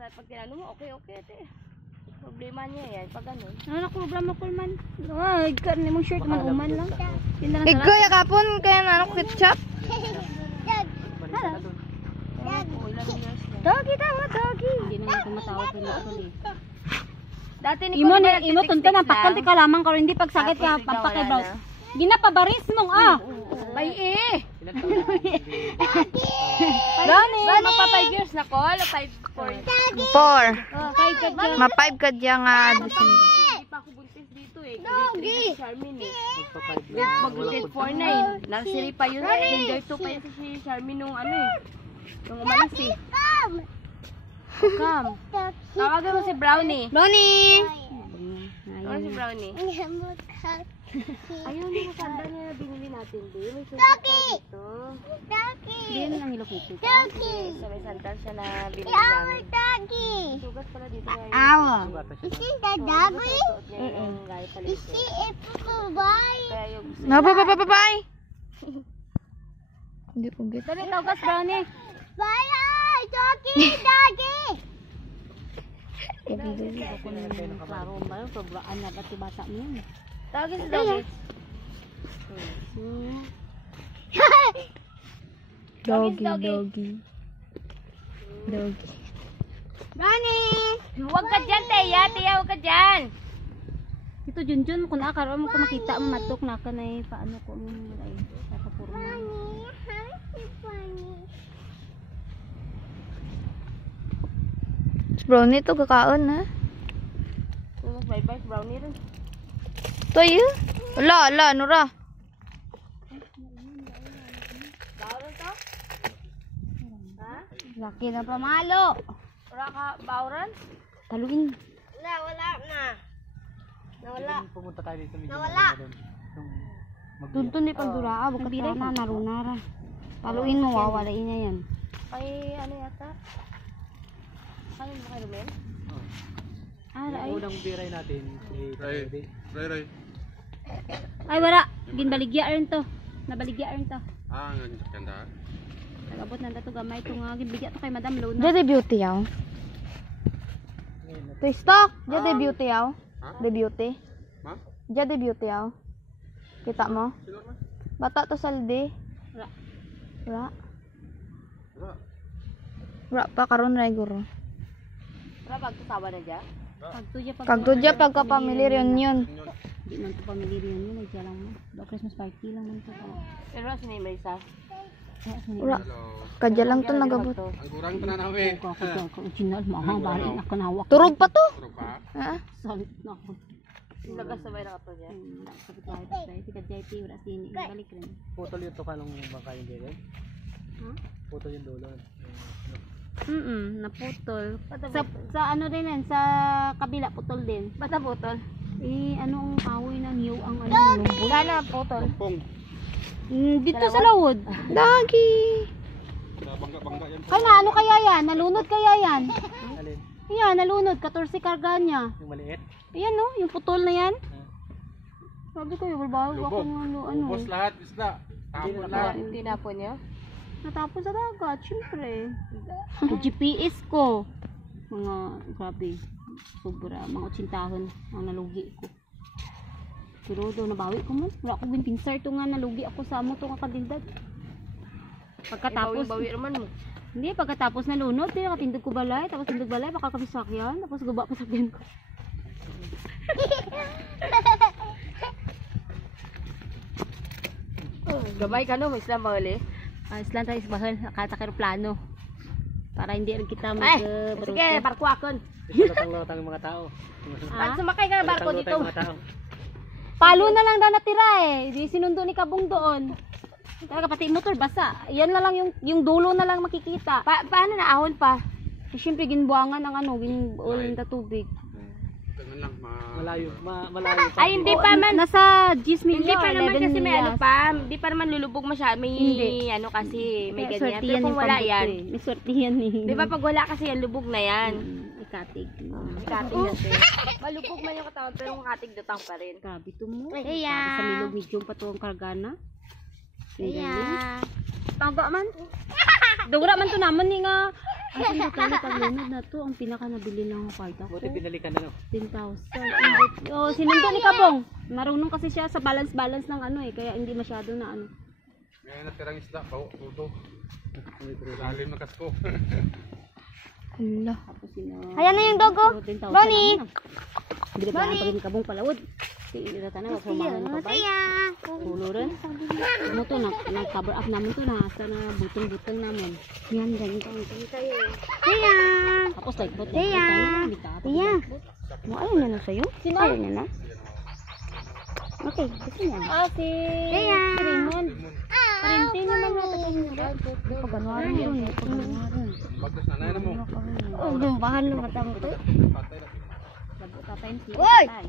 basta pag tinanong mo, okay, ate. Problema niya yan, pag ganun. Ano na problema ko man? Ay, karne mong shirt man uman lang. Ikaw yakapon kaya na ano ketchup? Doggy daw, doggy. Hindi naman ito matawag yung actually. Dati ni Imo tunta na pakal ti ka lamang karon hindi pagsakit ka pampakay bro. Ginapabaris mong Bay eh. Ronnie, Magpa 5 years na ko, 4. 4. Ma-5 ka diya nga December. Hindi pa ako buntis dito eh. Doggy! Charmin eh. Mag-grade 4 na eh. Nursery pa yun. Grade 2 pa yun si Charmin nung ano eh. Nung umalis eh. Come. Tawagan mo si Brownie. Ronnie. Tawagan si Brownie. Ayun yung sandal niya na binili natin din. May sugat pa dito. Hindi na lang ilokito. So may sandal siya na binili namin. Sugat pala dito. Awa. Kaya yung No, bye. Hindi ko get. Dali tawgas Brownie. Klaro ba yun? Sobraan na ba't bata mo yun? tawagin si Doggy. Doggy. Brownie! Huwag ka dyan, Teya. Teya, huwag ka dyan. Ito Junjun, kung akaroon mo ko makita mo matok na ka na eh. Paano ko mo ay nakapuro mo. Brownie to kakaon ha. Bye-bye, Brownie rin. To you? Ala, nura. Bawran to? Ha? Laki na pamalo. Wala ka bawran? Taluin. Nawala. Pumunta tayo dito. Nawala. Tuntun ni pagdura, bukat na narunara. Taluin mo, wawalain na yan. Kay ano yata? Kaya mo kay Rumen? Ay, Unang biray natin. Ray. ay wala. Ginbaligya rin to. Nabaligya rin to. Ah, ganda. Nagabot na to gamay ito nga. Ginbaligya to kay Madam Lona. Dia the beauty yaw. To stock. Dia the beauty yaw. The beauty. Ma? Dia the beauty yaw. Kita mo? Bata to saldi. Wala. Wala pa karon ra guro. Wala pagkasawa na dyan? Kagtudya pagka-family reunion. Di man to family reunion. Nagdya lang mo. Do Christmas party lang man to. Pero sino yung Marisa? Wala. Kadya lang to nagabot. Ang kurang pananawi. Ako original mahang bali na kanawak. Turog pa to. Puro pa. Ah. Salit na ako. Lagas-sabay na kato dyan? Sabi ko ay si JP wala sini. Balik rin. Putol yung tuka ng bangka yung dito. Putol yung dulo. Naputol. Sa ano din yan, sa kabila putol din. Basta putol? Anong kahoy na new ang ano? Wala na putol. Pong. Dito sa lawod. Dagi. Bangga yan. Kaya na, ano kaya yan? Nalunod kaya yan? Alin? Yan, nalunod. 14 karga niya. Yung maliit? Ayan no, yung putol na yan. Sabi ko, yung bago ako Lubog. ano. Ubos lahat, isda. Tapon lahat. Hindi na po niya? Natapon sa dagat, syempre. GPS ko. Mga, grabe, sobra, mga 80 ang nalugi ko. Pero doon nabawi ko man. Wala akong ginpinsar ito nga nalugi ako sa amo ito nga kadildad. Pagkatapos, Bawi naman mo. hindi, pagkatapos nalunod, nakatindog ko balay, tapos tindog balay, baka kami sakyan, tapos guba pa sakyan ko. Gabay ka no, may Islam ba uli? Island tayo bahal, nakatakar plano. Para hindi rin kita Ay, sige, barko akon. Lutang-lutang yung mga tao. At sumakay ka ng barko dito. Lutang-lutang yung mga tao. Palo na lang daw natira eh. Di sinundo ni Kabong doon. Talaga pati motor basa. Yan na lang yung dulo na lang makikita. Paano na ahon pa? Siyempre ginbuangan ng ano, ginuulan na tubig. Ganun lang. Malayo. Malayo pa. Ay, hindi pa man. Nasa 10 million. Hindi pa naman 11 kasi may ano millas. pa. Hindi pa naman lulubog masyado. May Hindi. ano kasi, may Kaya ganyan. swerte Pero kung yung wala pambot yan. eh. May swerte yan eh. Di ba pag wala kasi yan, lubog na yan. Ikatig. Katig natin. Malubog man yung katawan pero kung katig dutang pa rin. Grabe ito mo. Iya. Sa milog medium pa ito ang kargana. Iya. Taba man. Dura man to naman ni nga As in, totally taglunod na to. Ang pinaka nabili ng kwarta ko. Buti pinalikan na no. 10,000. Oh, sinundo ni Kabong. Marunong kasi siya sa balance-balance ng ano eh. Kaya hindi masyado na ano. May natirang isda, tuto. Lalim na kasko. Hala. Tapos sino... Ayan na yung dogo. 10,000 Bonnie! naman, ah. Hindi pa pag ni Kabong palawod. Hindi na tanong. Sumangan pa ba? Pulo rin. Ano to, nag-cover up namin to na. Hasta na butong-butong namin. Yan, ganito. Tia! Tapos like bot. Tia! Tia! Mo ayaw niya na sa'yo? Ayaw niya na? Okay, gusto niya. Si... Tia! Raymond. Parintin naman na. Paganoan mo rin. Bagdas na na mo. Oh, gumpahan mo matang to. Patay na. Tatay si Uy! tatay.